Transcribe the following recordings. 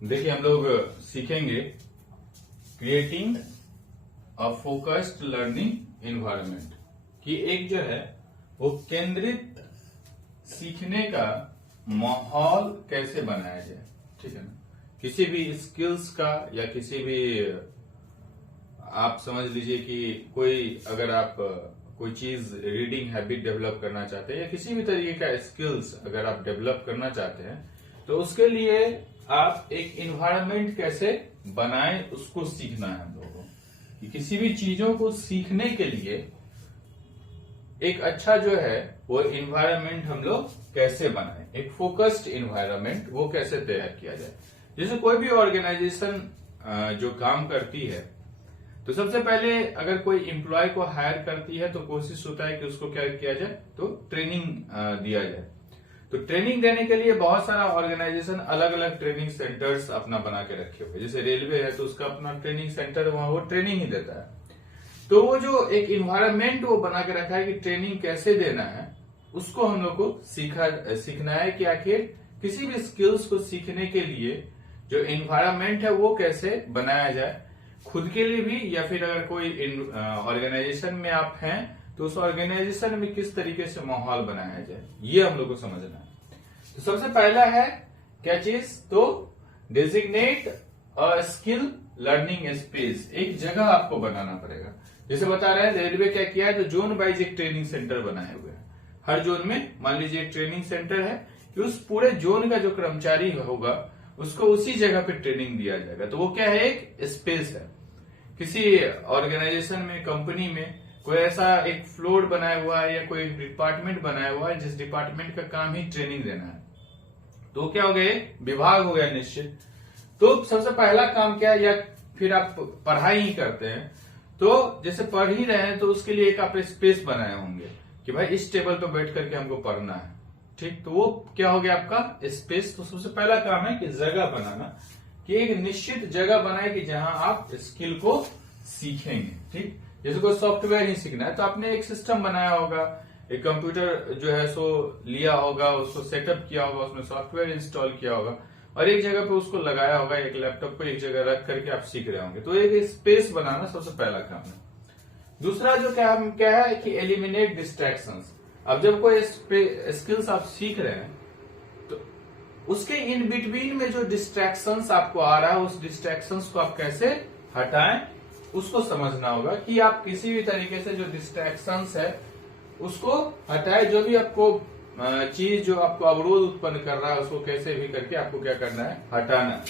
देखिए हम लोग सीखेंगे creating a focused learning environment कि एक जो है वो केंद्रित सीखने का माहौल कैसे बनाया जाए। ठीक है ना, किसी भी स्किल्स का या किसी भी आप समझ लीजिए कि कोई अगर आप कोई चीज रीडिंग हैबिट डेवलप करना चाहते हैं या किसी भी तरीके का स्किल्स अगर आप डेवलप करना चाहते हैं तो उसके लिए आप एक इन्वायरमेंट कैसे बनाएं उसको सीखना है हम लोगों को कि किसी भी चीजों को सीखने के लिए एक अच्छा जो है वो इन्वायरमेंट हम लोग कैसे बनाएं, एक फोकस्ड इन्वायरमेंट वो कैसे तैयार किया जाए। जैसे कोई भी ऑर्गेनाइजेशन जो काम करती है तो सबसे पहले अगर कोई एम्प्लॉय को हायर करती है तो कोशिश होता है कि उसको क्या किया जाए, तो ट्रेनिंग दिया जाए। तो ट्रेनिंग देने के लिए बहुत सारा ऑर्गेनाइजेशन अलग अलग ट्रेनिंग सेंटर्स अपना बना के रखे हुए, जैसे रेलवे है तो उसका अपना ट्रेनिंग सेंटर वहां वो ट्रेनिंग ही देता है। तो वो जो एक इन्वायरमेंट वो बना के रखा है कि ट्रेनिंग कैसे देना है उसको हम लोग को सीखना है कि आखिर किसी भी स्किल्स को सीखने के लिए जो इन्वायरमेंट है वो कैसे बनाया जाए, खुद के लिए भी या फिर अगर कोई ऑर्गेनाइजेशन में आप हैं तो उस ऑर्गेनाइजेशन में किस तरीके से माहौल बनाया जाए, ये हम लोग को समझना है। तो सबसे पहला है क्या चीज, तो designate a skill learning space, एक जगह आपको बनाना पड़ेगा। जैसे बता रहे हैं रेलवे क्या किया है, तो जोन वाइज एक ट्रेनिंग सेंटर बनाए हुए हैं। हर जोन में मान लीजिए एक ट्रेनिंग सेंटर है कि उस पूरे जोन का जो कर्मचारी होगा उसको उसी जगह पे ट्रेनिंग दिया जाएगा। तो वो क्या है, एक स्पेस है। किसी ऑर्गेनाइजेशन में, कंपनी में कोई ऐसा एक फ्लोर बनाया हुआ है या कोई डिपार्टमेंट बनाया हुआ है जिस डिपार्टमेंट का काम ही ट्रेनिंग देना है, तो क्या हो गया, एक विभाग हो गया निश्चित। तो सबसे पहला काम क्या है, या फिर आप पढ़ाई ही करते हैं तो जैसे पढ़ ही रहे हैं तो उसके लिए एक आप स्पेस बनाए होंगे कि भाई इस टेबल पर बैठ करके हमको पढ़ना है। ठीक, तो वो क्या हो गया आपका स्पेस। तो सबसे पहला काम है कि जगह बनाना, कि एक निश्चित जगह बनाए कि जहां आप स्किल को सीखेंगे। ठीक, जैसे कोई सॉफ्टवेयर ही सीखना है तो आपने एक सिस्टम बनाया होगा, एक कंप्यूटर जो है सो लिया होगा, उसको सेटअप किया होगा, उसमें सॉफ्टवेयर इंस्टॉल किया होगा और एक जगह पे उसको लगाया होगा, एक लैपटॉप को एक जगह रख करके आप सीख रहे होंगे। तो एक स्पेस बनाना सबसे पहला काम है। दूसरा जो क्या है कि एलिमिनेट डिस्ट्रैक्शंस। अब जब कोई स्किल्स आप सीख रहे हैं तो उसके इन बिटवीन में जो डिस्ट्रैक्शंस आपको आ रहा है उस डिस्ट्रैक्शंस को आप कैसे हटाएं उसको समझना होगा कि आप किसी भी तरीके से जो डिस्ट्रैक्शंस है उसको हटाए। जो भी आपको चीज जो आपको अवरोध उत्पन्न कर रहा है उसको कैसे भी करके आपको क्या करना है, हटाना।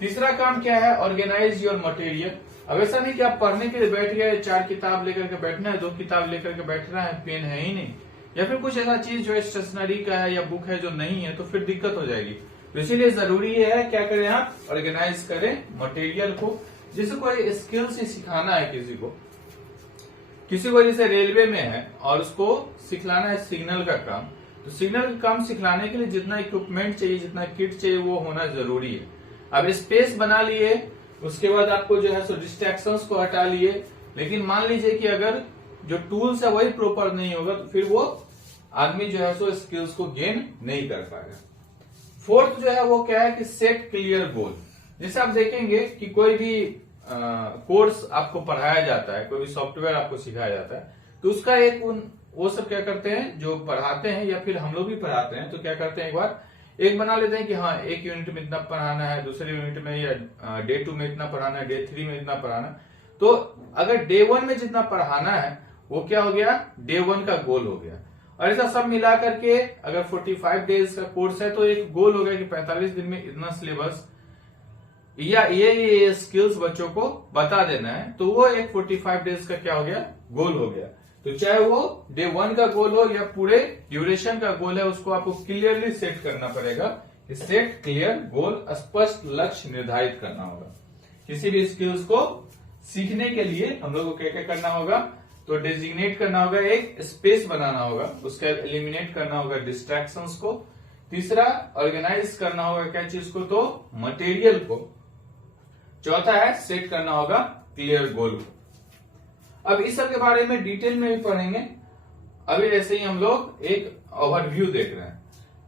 तीसरा काम क्या है, ऑर्गेनाइज योर मटेरियल। अब ऐसा नहीं कि आप पढ़ने के लिए बैठ गए, 4 किताब लेकर के बैठना है, 2 किताब लेकर के बैठना है, पेन है ही नहीं, या फिर कुछ ऐसा चीज जो स्टेशनरी का है या बुक है जो नहीं है, तो फिर दिक्कत हो जाएगी। तो इसीलिए जरूरी है क्या करें, आप ऑर्गेनाइज करें मटेरियल को। जिसे कोई स्किल्स ही सिखाना है किसी को जैसे रेलवे में है और उसको सिखलाना है सिग्नल का काम, तो सिग्नल का काम सिखलाने के लिए जितना इक्विपमेंट चाहिए, जितना किट चाहिए वो होना जरूरी है। अब स्पेस बना लिए, उसके बाद आपको जो है सो डिस्ट्रैक्शंस को हटा लिए, लेकिन मान लीजिए कि अगर जो टूल्स है वही प्रॉपर नहीं होगा तो फिर वो आदमी जो है सो स्किल्स को गेन नहीं कर पाएगा। फोर्थ जो है वो क्या है कि सेट क्लियर गोल। जैसे आप देखेंगे कि कोई भी कोर्स आपको पढ़ाया जाता है, कोई भी सॉफ्टवेयर आपको सिखाया जाता है, तो उसका एक वो सब क्या करते हैं जो पढ़ाते हैं या फिर हम लोग भी पढ़ाते हैं, तो क्या करते हैं एक बार एक बना लेते हैं कि हाँ एक यूनिट में इतना पढ़ाना है, दूसरे यूनिट में या डे 2 में इतना पढ़ाना है, डे 3 में इतना पढ़ाना है। तो अगर डे 1 में जितना पढ़ाना है वो क्या हो गया, डे 1 का गोल हो गया। और ऐसा सब मिला करके अगर 45 डेज का कोर्स है तो एक गोल हो गया कि 45 दिन में इतना सिलेबस या ये स्किल्स बच्चों को बता देना है। तो वो एक 45 डेज का क्या हो गया, गोल हो गया। तो चाहे वो डे 1 का गोल हो या पूरे ड्यूरेशन का गोल है, उसको आपको क्लियरली सेट करना पड़ेगा। सेट क्लियर गोल, स्पष्ट लक्ष्य निर्धारित करना होगा। किसी भी स्किल्स को सीखने के लिए हम लोग को क्या क्या करना होगा, तो डेजिग्नेट करना होगा, एक स्पेस बनाना होगा, उसका एलिमिनेट करना होगा डिस्ट्रैक्शंस को। तीसरा ऑर्गेनाइज करना होगा क्या चीज को, तो मटेरियल को। चौथा है सेट करना होगा क्लियर गोल को। अब इस सब के बारे में डिटेल में भी पढ़ेंगे। अभी ऐसे ही हम लोग एक ओवरव्यू देख रहे हैं।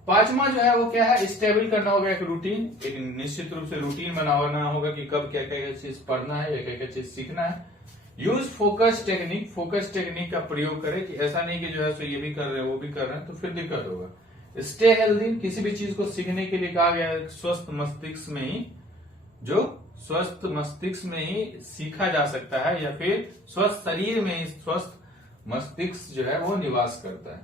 पांचवा जो है वो क्या है, स्टेबल करना होगा एक रूटीन, एक निश्चित रूप से रूटीन बनाना होगा कि कब क्या क्या चीज पढ़ना है या क्या क्या चीज सीखना है। Use focus technique, focus technique का प्रयोग करें कि ऐसा नहीं कि जो है सो ये भी कर रहे हैं वो भी कर रहे हैं तो फिर दिक्कत होगा। स्टे हेल्दी, किसी भी चीज को सीखने के लिए कहा गया है स्वस्थ मस्तिष्क में ही, जो स्वस्थ मस्तिष्क में ही सीखा जा सकता है या फिर स्वस्थ शरीर में ही स्वस्थ मस्तिष्क जो है वो निवास करता है।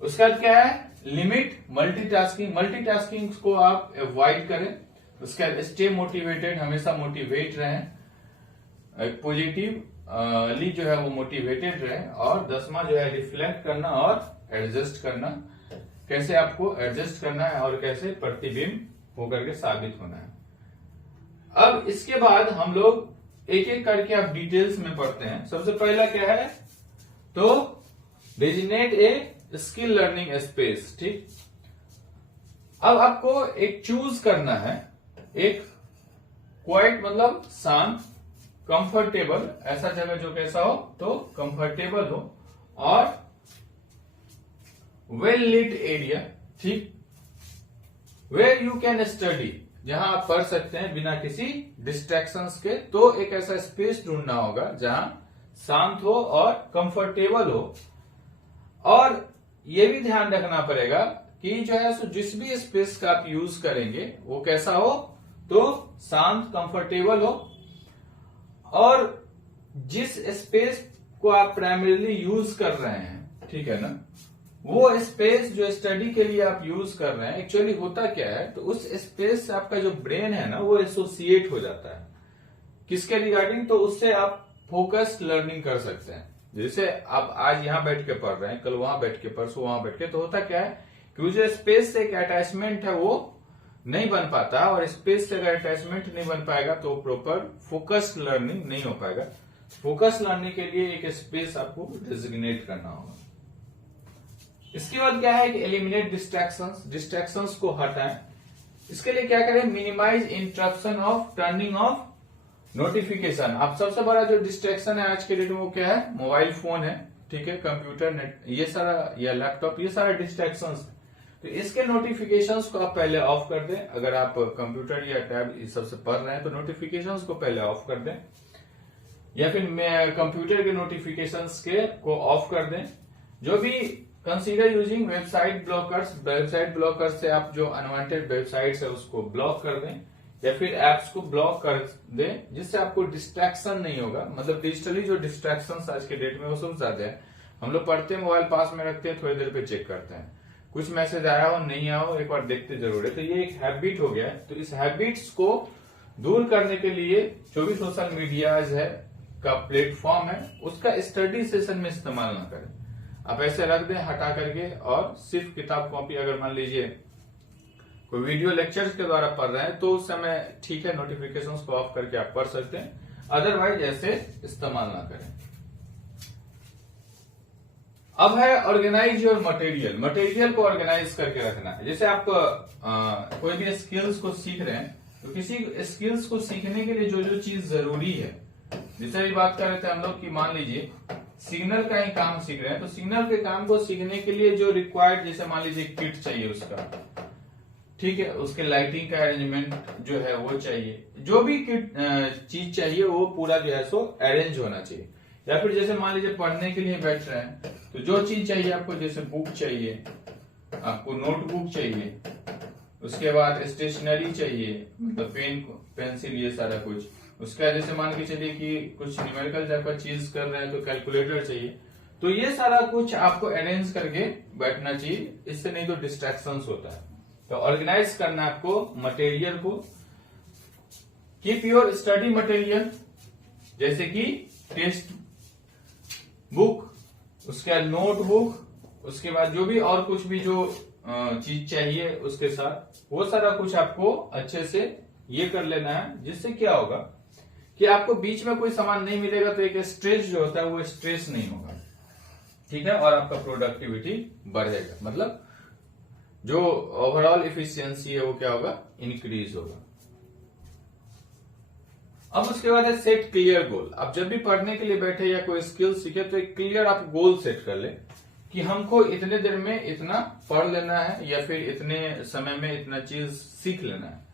उसका क्या है, लिमिट मल्टीटास्किंग, मल्टीटास्किंग को आप अवॉइड करें। उसके बाद स्टे मोटिवेटेड, हमेशा मोटिवेट रहें, पॉजिटिवली जो है वो मोटिवेटेड रहे। और 10वां जो है रिफ्लेक्ट करना और एडजस्ट करना, कैसे आपको एडजस्ट करना है और कैसे प्रतिबिंब होकर के साबित होना है। अब इसके बाद हम लोग एक एक करके आप डिटेल्स में पढ़ते हैं। सबसे पहला क्या है, तो designate a skill learning space. ठीक, अब आपको एक चूज करना है, एक क्वाइट मतलब शांत, कंफर्टेबल, ऐसा जगह जो कैसा हो तो कंफर्टेबल हो, और वेल लिट एरिया। ठीक, वेयर यू कैन स्टडी, जहां आप पढ़ सकते हैं बिना किसी डिस्ट्रैक्शंस के। तो एक ऐसा स्पेस ढूंढना होगा जहां शांत हो और कंफर्टेबल हो। और ये भी ध्यान रखना पड़ेगा कि जो है सो जिस भी स्पेस का आप यूज करेंगे वो कैसा हो तो शांत, कंफर्टेबल हो। और जिस स्पेस को आप प्राइमरीली यूज कर रहे हैं, ठीक है ना, वो स्पेस जो स्टडी के लिए आप यूज कर रहे हैं, एक्चुअली होता क्या है, तो उस स्पेस से आपका जो ब्रेन है ना वो एसोसिएट हो जाता है किसके रिगार्डिंग, तो उससे आप फोकस्ड लर्निंग कर सकते हैं। जैसे आप आज यहां बैठ के पढ़ रहे हैं, कल वहां बैठ के, परसों वहां बैठ के, तो होता क्या है कि वो जो स्पेस से एक अटैचमेंट है वो नहीं बन पाता, और स्पेस से अगर अटैचमेंट नहीं बन पाएगा तो प्रॉपर फोकस्ड लर्निंग नहीं हो पाएगा। फोकस लर्निंग के लिए एक स्पेस आपको डिजिग्नेट करना होगा। इसके बाद क्या है कि एलिमिनेट डिस्ट्रैक्शंस, डिस्ट्रैक्शंस को हटाएं। इसके लिए क्या करें, minimise interruption of turning off notification. आप सबसे बड़ा जो डिस्ट्रैक्शन है आज के डेट में वो क्या है, मोबाइल फोन है, ठीक है, कंप्यूटर, नेट, ये सारा, या लैपटॉप, ये सारा डिस्ट्रैक्शंस। तो इसके नोटिफिकेशंस को आप पहले ऑफ कर दें। अगर आप कंप्यूटर या टैब इस सबसे पढ़ रहे हैं तो नोटिफिकेशंस को पहले ऑफ कर दें, या फिर कंप्यूटर के नोटिफिकेशंस के को ऑफ कर दें। जो भी consider using website blockers, website blockers से आप जो अनवांटेड वेबसाइट्स है उसको ब्लॉक कर दें, या फिर एप्स को ब्लॉक कर दें, जिससे आपको डिस्ट्रैक्शन नहीं होगा। मतलब डिजिटली जो डिस्ट्रैक्शन आज के डेट में वो सब ज्यादा है। हम लोग पढ़ते हैं, मोबाइल पास में रखते हैं, थोड़ी देर पे चेक करते हैं, कुछ मैसेज आया हो नहीं आया हो एक बार देखते जरूर है। तो ये एक हैबिट हो गया है। तो इस हैबिट्स को दूर करने के लिए जो भी सोशल मीडियाज है का प्लेटफॉर्म है उसका स्टडी सेशन में इस्तेमाल ना करें। आप ऐसे रख दें हटा करके, और सिर्फ किताब कॉपी, अगर मान लीजिए कोई वीडियो लेक्चर्स के द्वारा पढ़ रहे हैं तो उस समय ठीक है, नोटिफिकेशंस को ऑफ करके आप पढ़ सकते हैं, अदरवाइज ऐसे इस्तेमाल ना करें। अब है ऑर्गेनाइज योर मटेरियल, मटेरियल को ऑर्गेनाइज करके रखना है। जैसे आप कोई भी स्किल्स को सीख रहे हैं तो किसी स्किल्स को सीखने के लिए जो जो चीज जरूरी है, जैसे अभी बात कर रहे थे हम लोग कि मान लीजिए सिग्नल का ही काम सीख रहे हैं, तो सिग्नल के काम को सीखने के लिए जो रिक्वायर्ड, जैसे मान लीजिए किट चाहिए उसका, ठीक है, उसके लाइटिंग का अरेंजमेंट जो है वो चाहिए, जो भी किट चीज चाहिए वो पूरा जो है सो अरेंज होना चाहिए। या फिर जैसे मान लीजिए पढ़ने के लिए बैठ रहे हैं तो जो चीज चाहिए आपको, जैसे बुक चाहिए, आपको नोटबुक चाहिए, उसके बाद स्टेशनरी चाहिए, मतलब पेन, पेंसिल, ये सारा कुछ। उसके बाद जैसे मान के चलिए कि कुछ न्यूमेरिकल टाइप का चीज कर रहे हैं तो कैलकुलेटर चाहिए। तो ये सारा कुछ आपको अरेंज करके बैठना चाहिए, इससे नहीं तो डिस्ट्रैक्शंस होता है। तो ऑर्गेनाइज करना है आपको मटेरियल को। कीप योर स्टडी मटेरियल, जैसे कि टेक्स्ट बुक, उसके बाद नोटबुक, उसके बाद जो भी और कुछ भी जो चीज चाहिए उसके साथ, वो सारा कुछ आपको अच्छे से ये कर लेना है, जिससे क्या होगा कि आपको बीच में कोई सामान नहीं मिलेगा तो एक स्ट्रेस जो होता है वो स्ट्रेस नहीं होगा, ठीक है, और आपका प्रोडक्टिविटी बढ़ेगा, मतलब जो ओवरऑल इफिशियंसी है वो क्या होगा, इंक्रीज होगा। अब उसके बाद है सेट क्लियर गोल। आप जब भी पढ़ने के लिए बैठे या कोई स्किल सीखे तो एक क्लियर आप गोल सेट कर ले कि हमको इतने देर में इतना पढ़ लेना है या फिर इतने समय में इतना चीज सीख लेना है।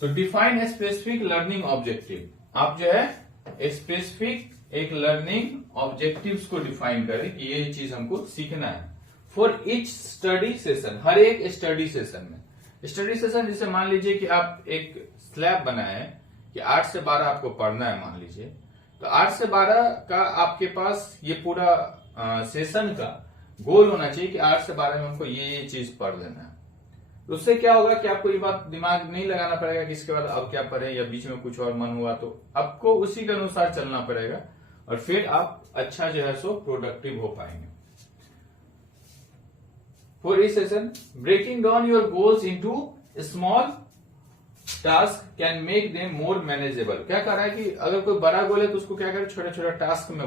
तो define a specific learning objective, आप जो है स्पेसिफिक एक लर्निंग ऑब्जेक्टिव्स को डिफाइन करें कि ये चीज हमको सीखना है। फॉर ईच स्टडी सेशन, हर एक स्टडी सेशन में, स्टडी सेशन जैसे मान लीजिए कि आप एक स्लैब बनाए हैं कि 8 से 12 आपको पढ़ना है, मान लीजिए, तो 8 से 12 का आपके पास ये पूरा सेशन का गोल होना चाहिए कि 8 से 12 में हमको ये चीज पढ़ लेना है। तो उससे क्या होगा कि आपको ये बात दिमाग नहीं लगाना पड़ेगा कि इसके बाद अब क्या पढ़े, या बीच में कुछ और मन हुआ तो आपको उसी के अनुसार चलना पड़ेगा और फिर आप अच्छा जो है सो प्रोडक्टिव हो पाएंगे। फॉर इस session, breaking down your goals into small task can make them more manageable. क्या कर रहा है कि अगर कोई बड़ा गोल है तो उसको क्या करे, छोटा छोटा टास्क में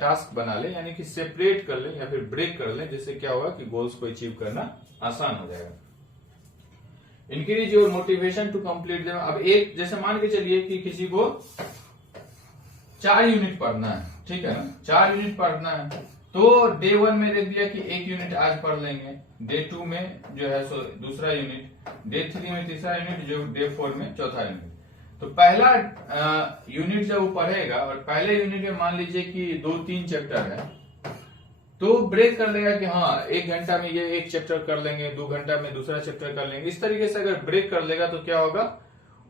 टास्क बना ले, यानी कि सेपरेट कर ले या फिर ब्रेक कर ले, जिससे क्या होगा कि गोल्स को अचीव करना आसान हो जाएगा। Increase your motivation to complete them. अब एक जैसे मान के चलिए कि किसी को 4 यूनिट पढ़ना है, ठीक है ना, 4 यूनिट पढ़ना है, तो डे 1 में देख दिया कि 1 यूनिट आज पढ़ लेंगे, डे 2 में जो है सो दूसरा यूनिट, डे 3 में तीसरा यूनिट, जो डे 4 में चौथा यूनिट। तो पहला यूनिट जब वो पढ़ेगा और पहले यूनिट में मान लीजिए कि 2-3 चैप्टर है, तो ब्रेक कर लेगा कि हाँ 1 घंटा में ये 1 चैप्टर कर लेंगे, 2 घंटा में दूसरा चैप्टर कर लेंगे। इस तरीके से अगर ब्रेक कर लेगा तो क्या होगा,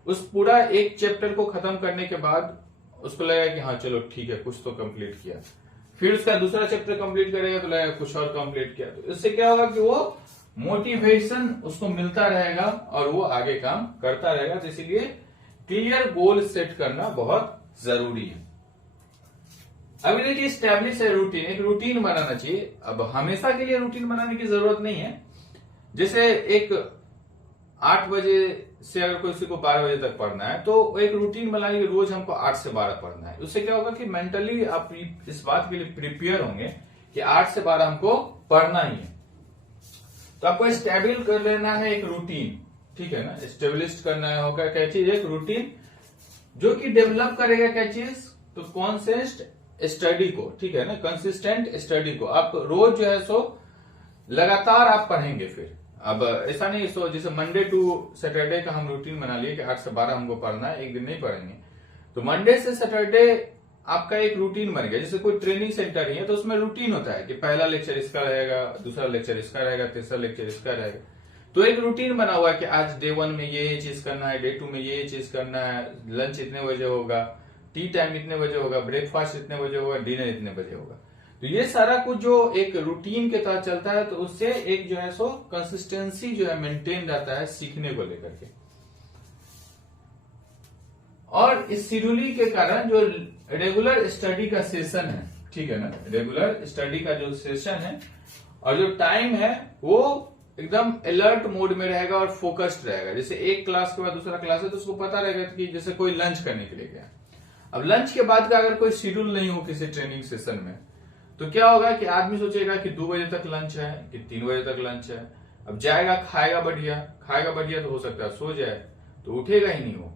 उस पूरा 1 चैप्टर को खत्म करने के बाद उसको लगेगा कि हाँ चलो ठीक है कुछ तो कंप्लीट किया, फिर उसका दूसरा चैप्टर कंप्लीट करेगा तो लगेगा कुछ और कंप्लीट किया। तो इससे क्या होगा कि वो मोटिवेशन उसको मिलता रहेगा और वो आगे काम करता रहेगा। तो इसीलिए क्लियर गोल सेट करना बहुत जरूरी है। अभी देखिए स्टैब्लिश है रूटीन, एक रूटीन बनाना चाहिए। अब हमेशा के लिए रूटीन बनाने की जरूरत नहीं है। जैसे एक 8 बजे से अगर किसी को 12 बजे तक पढ़ना है तो एक रूटीन बना लीजिए, रोज हमको 8 से 12 पढ़ना है। उससे क्या होगा कि मेंटली आप इस बात के लिए प्रिपेयर होंगे कि 8 से 12 हमको पढ़ना ही है। तो आपको स्टेबल कर लेना है एक रूटीन, ठीक है ना, स्टेबलिश करना है होगा क्या चीज, एक रूटीन जो कि डेवलप करेगा क्या चीज, तो कॉन्सेस्ट स्टडी को, ठीक है ना, कंसिस्टेंट स्टडी को। आप रोज जो है सो लगातार आप पढ़ेंगे। फिर अब ऐसा नहीं सो जैसे मंडे टू सैटरडे का हम रूटीन बना लिए कि 8 से 12 हमको पढ़ना है, एक दिन नहीं पढ़ेंगे, तो मंडे से सैटरडे आपका एक रूटीन बन गया। जैसे कोई ट्रेनिंग सेंटर ही है तो उसमें रूटीन होता है कि पहला लेक्चर इसका रहेगा, दूसरा लेक्चर इसका रहेगा, तीसरा लेक्चर इसका रहेगा। तो एक रूटीन बना हुआ है कि आज डे 1 में ये चीज करना है, डे 2 में ये चीज करना है, लंच इतने बजे होगा, टी टाइम इतने बजे होगा, ब्रेकफास्ट इतने बजे होगा, डिनर इतने बजे होगा। तो ये सारा कुछ जो एक रूटीन के तहत चलता है तो उससे एक जो है सो कंसिस्टेंसी जो है मेंटेन रहता है सीखने को लेकर के। और इस शेड्यूलिंग के कारण जो रेगुलर स्टडी का सेशन है, ठीक है ना, रेगुलर स्टडी का जो सेशन है और जो टाइम है वो एकदम अलर्ट मोड में रहेगा और फोकस्ड रहेगा। जैसे एक क्लास के बाद दूसरा क्लास है तो उसको पता रहेगा कि जैसे कोई लंच करने के लिए गया, अब लंच के बाद का अगर कोई शेड्यूल नहीं हो किसी ट्रेनिंग सेशन में तो क्या होगा कि आदमी सोचेगा कि 2 बजे तक लंच है कि 3 बजे तक लंच है। अब जाएगा खाएगा बढ़िया तो हो सकता है सो जाए, तो उठेगा ही नहीं वो।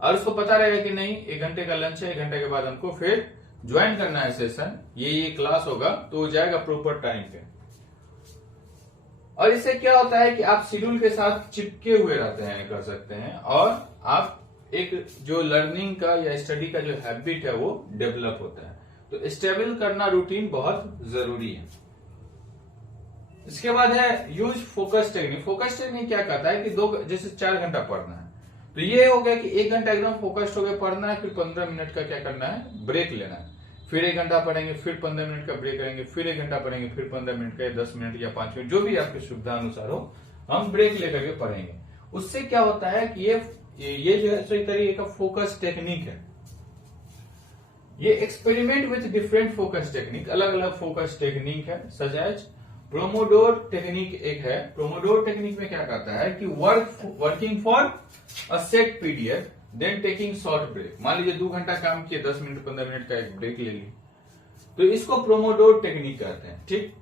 और उसको पता रहेगा कि नहीं 1 घंटे का लंच है, 1 घंटे के बाद हमको फिर ज्वाइन करना है सेशन, ये क्लास होगा, तो वो जाएगा प्रॉपर टाइम पे। और इससे क्या होता है कि आप शेड्यूल के साथ चिपके हुए रहते हैं, कर सकते हैं, और आप एक जो लर्निंग का या स्टडी का जो हैबिट है वो डेवलप होता है। तो स्टेबल करना रूटीन बहुत जरूरी है। इसके बाद है use focus technique. Focus technique क्या कहता है कि जैसे 4 घंटा पढ़ना है तो ये हो गया कि 1 घंटा एकदम फोकस्ड हो गया पढ़ना है, फिर 15 मिनट का क्या करना है, ब्रेक लेना है, फिर 1 घंटा पढ़ेंगे, फिर 15 मिनट का ब्रेक करेंगे, फिर 1 घंटा पढ़ेंगे, फिर 15 मिनट का, 10 मिनट या 5 मिनट, जो भी आपकी सुविधा अनुसार हो, हम ब्रेक लेकर के पढ़ेंगे। उससे क्या होता है कि ये जो है एक तरीके का फोकस टेक्निक है। ये experiment with different focus technique, अलग अलग फोकस टेक्निक है, सच एज प्रोमोडोर टेक्निक एक है। प्रोमोडोर टेक्निक में क्या करता है कि working for a set period then taking short break. मान लीजिए 2 घंटा काम किए, 10 मिनट 15 मिनट का एक ब्रेक ले ली, तो इसको प्रोमोडोर टेक्निक कहते हैं, ठीक।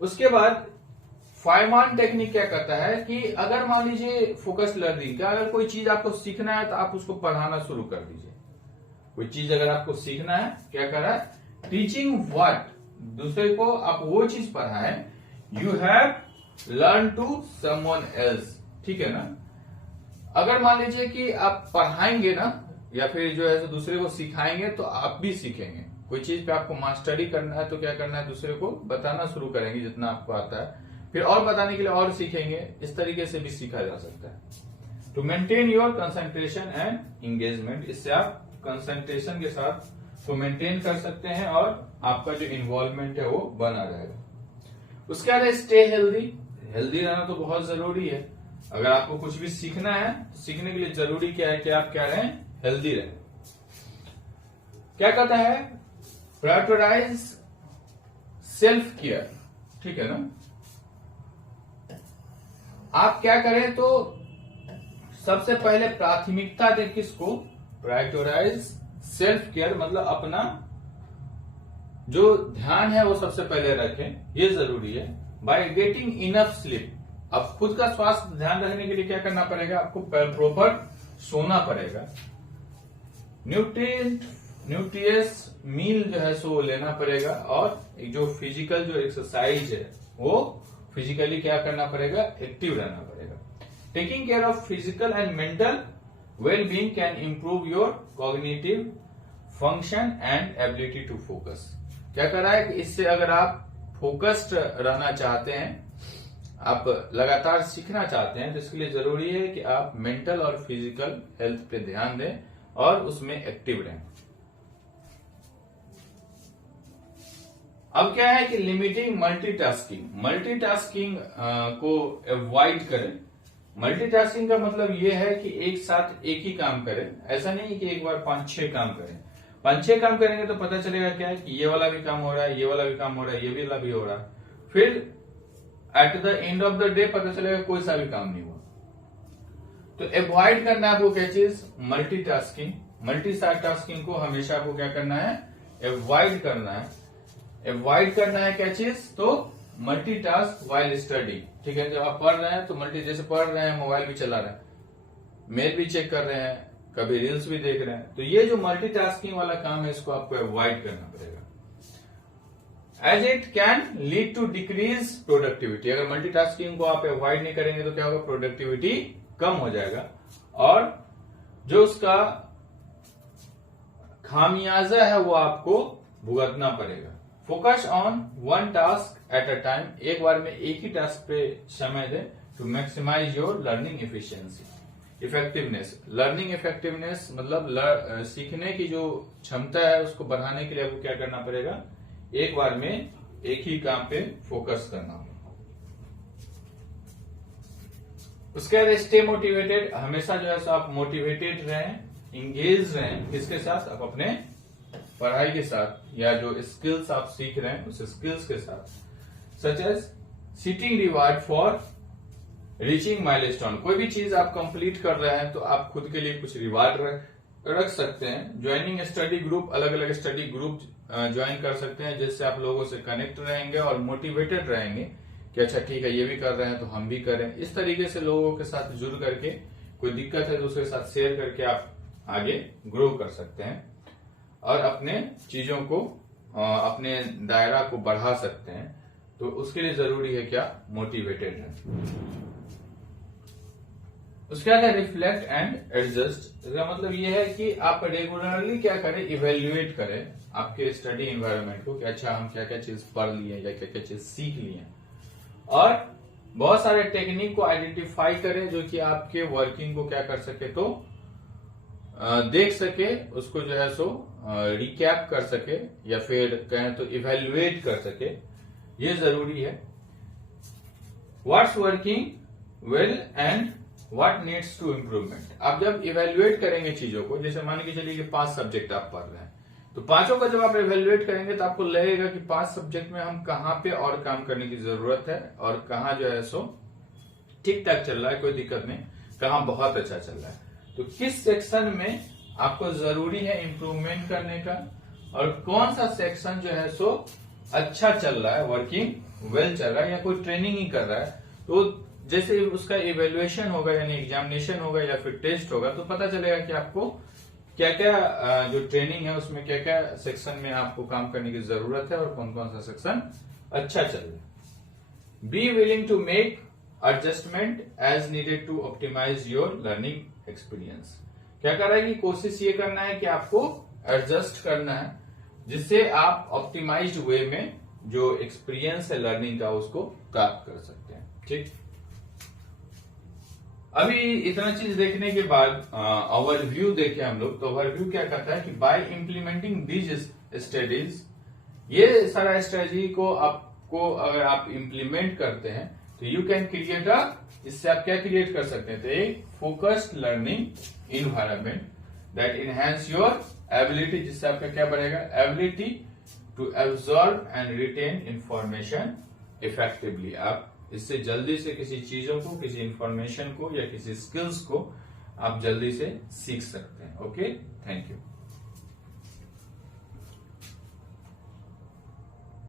उसके बाद फाइमान टेक्निक क्या करता है कि अगर मान लीजिए फोकस लर्निंग का अगर कोई चीज आपको सीखना है तो आप उसको पढ़ाना शुरू कर दीजिए। कोई चीज अगर आपको सीखना है, क्या कर रहा है, टीचिंग व्हाट दूसरे को आप वो चीज पढ़ाएं, you have learn to someone else, ठीक है ना। अगर मान लीजिए कि आप पढ़ाएंगे ना या फिर जो है दूसरे को सिखाएंगे तो आप भी सीखेंगे। कोई चीज पे आपको मास्टरी करना है तो क्या करना है, दूसरे को बताना शुरू करेंगे जितना आपको आता है, फिर और बताने के लिए और सीखेंगे। इस तरीके से भी सीखा जा सकता है। To maintain your concentration and engagement, इससे आप कंसंट्रेशन के साथ को मेंटेन कर सकते हैं और आपका जो इन्वॉल्वमेंट है वो बना रहेगा। उसके बाद स्टे हेल्दी, हेल्दी रहना तो बहुत जरूरी है। अगर आपको कुछ भी सीखना है तो सीखने के लिए जरूरी क्या है कि आप क्या रहें, हेल्दी रहें। क्या कहता है, प्रायोरिटाइज सेल्फ केयर, ठीक है ना। आप क्या करें तो सबसे पहले प्राथमिकता दें किसको, प्रायोरिटाइज सेल्फ केयर, मतलब अपना जो ध्यान है वो सबसे पहले रखें, ये जरूरी है। बाय गेटिंग इनफ स्लीप, अब खुद का स्वास्थ्य ध्यान रखने के लिए क्या करना पड़ेगा, आपको प्रॉपर सोना पड़ेगा। न्यूट्रियस मील जो है सो लेना पड़ेगा, और जो फिजिकल जो एक्सरसाइज है वो फिजिकली क्या करना पड़ेगा, एक्टिव रहना पड़ेगा। Taking care of physical and mental well-being can improve your cognitive function and ability to focus। क्या कर रहा है कि इससे अगर आप फोकस्ड रहना चाहते हैं, आप लगातार सीखना चाहते हैं, तो इसके लिए जरूरी है कि आप मेंटल और फिजिकल हेल्थ पे ध्यान दें और उसमें एक्टिव रहें। अब क्या है कि लिमिटिंग मल्टीटास्किंग, मल्टीटास्किंग को अवॉइड करें। मल्टीटास्किंग का मतलब यह है कि एक साथ एक ही काम करें, ऐसा नहीं कि एक बार 5-6 काम करें। 5-6 काम करेंगे तो पता चलेगा क्या है कि ये वाला भी काम हो रहा है, ये वाला भी काम हो रहा है, ये वाला भी हो रहा है, फिर at the end of the day पता चलेगा कोई सा भी काम नहीं हुआ। तो अवॉइड करना है आपको क्या चीज, मल्टीटास्किंग। मल्टीटास्किंग को हमेशा आपको क्या करना है, अवॉइड करना है। अवॉइड करना है क्या चीज, तो मल्टीटास्क व्हाइल स्टडी, ठीक है। जब आप पढ़ रहे हैं तो जैसे पढ़ रहे हैं, मोबाइल भी चला रहे हैं, मेल भी चेक कर रहे हैं, कभी रील्स भी देख रहे हैं, तो ये जो मल्टीटास्किंग वाला काम है इसको आपको अवॉइड करना पड़ेगा। As it can lead to decrease productivity, अगर मल्टीटास्किंग को आप अवॉइड नहीं करेंगे तो क्या होगा, प्रोडक्टिविटी कम हो जाएगा और जो उसका खामियाजा है वो आपको भुगतना पड़ेगा। Focus on one task at a time, एक बार में एक ही टास्क पे समय दें to maximise your learning efficiency. Effectiveness, learning effectiveness मतलब सीखने की जो क्षमता है उसको बढ़ाने के लिए आपको क्या करना पड़ेगा, एक बार में एक ही काम पे फोकस करना होगा। उसके बाद स्टे मोटिवेटेड, हमेशा जो है सो आप मोटिवेटेड रहें, इंगेज रहें, किसके साथ, आप अपने पढ़ाई के साथ या जो स्किल्स आप सीख रहे हैं उस स्किल्स के साथ। Such as setting reward for reaching milestone, कोई भी चीज आप कंप्लीट कर रहे हैं तो आप खुद के लिए कुछ रिवार्ड रख सकते हैं। ज्वाइनिंग स्टडी ग्रुप, अलग अलग स्टडी ग्रुप ज्वाइन कर सकते हैं, जिससे आप लोगों से कनेक्ट रहेंगे और मोटिवेटेड रहेंगे कि अच्छा ठीक है ये भी कर रहे हैं तो हम भी करें। इस तरीके से लोगों के साथ जुड़ करके कोई दिक्कत है तो उसके साथ शेयर करके आप आगे ग्रो कर सकते हैं और अपने चीजों को अपने दायरा को बढ़ा सकते हैं। तो उसके लिए जरूरी है क्या, मोटिवेटेड है। उसके बाद रिफ्लेक्ट एंड एडजस्ट, इसका मतलब ये है कि आप रेगुलरली क्या करें, इवेल्युएट करें आपके स्टडी एनवायरनमेंट को कि अच्छा हम क्या क्या चीज पढ़ लिए या क्या क्या चीज सीख लिए, और बहुत सारे टेक्निक को आइडेंटिफाई करें जो कि आपके वर्किंग को क्या कर सके, तो देख सके, उसको जो है सो रिकैप कर सके या फिर कहें तो इवेल्युएट कर सके, ये जरूरी है। What's working well and what needs to improvement, आप जब इवेल्युएट करेंगे चीजों को, जैसे मान के चलिए कि 5 सब्जेक्ट आप पढ़ रहे हैं तो 5 का जब आप इवेल्युएट करेंगे तो आपको लगेगा कि 5 सब्जेक्ट में हम कहाँ पे और काम करने की जरूरत है और कहाँ जो है सो ठीक ठाक चल रहा है, कोई दिक्कत नहीं, कहाँ बहुत अच्छा चल रहा है, तो किस सेक्शन में आपको जरूरी है इम्प्रूवमेंट करने का और कौन सा सेक्शन जो है सो अच्छा चल रहा है, वर्किंग वेल चल रहा है या कोई ट्रेनिंग ही कर रहा है। तो जैसे उसका इवेल्युएशन होगा यानी एग्जामिनेशन होगा या फिर टेस्ट होगा तो पता चलेगा कि आपको क्या क्या जो ट्रेनिंग है उसमें क्या क्या सेक्शन में आपको काम करने की जरूरत है और कौन कौन सा सेक्शन अच्छा चल रहा है। Be willing to make adjustment as needed to optimise your learning experience. क्या कर रहा है कि कोशिश ये करना है कि आपको एडजस्ट करना है जिससे आप ऑप्टिमाइज्ड वे में जो एक्सपीरियंस है लर्निंग का उसको प्राप्त कर सकते हैं। ठीक, अभी इतना चीज देखने के बाद ओवरव्यू देखे हम लोग, तो ओवरव्यू क्या कहता है कि बाय इम्प्लीमेंटिंग दीज स्टडीज, ये सारा स्ट्रेटजी को आपको अगर आप इम्प्लीमेंट करते हैं तो यू कैन क्रिएट इससे आप क्या क्रिएट कर सकते हैं, तो एक focused learning environment that enhance your ability, जिससे आपका क्या बढ़ेगा, ability to absorb and retain information effectively. आप इससे जल्दी से किसी चीजों को, किसी इंफॉर्मेशन को या किसी स्किल्स को आप जल्दी से सीख सकते हैं। Okay, thank you.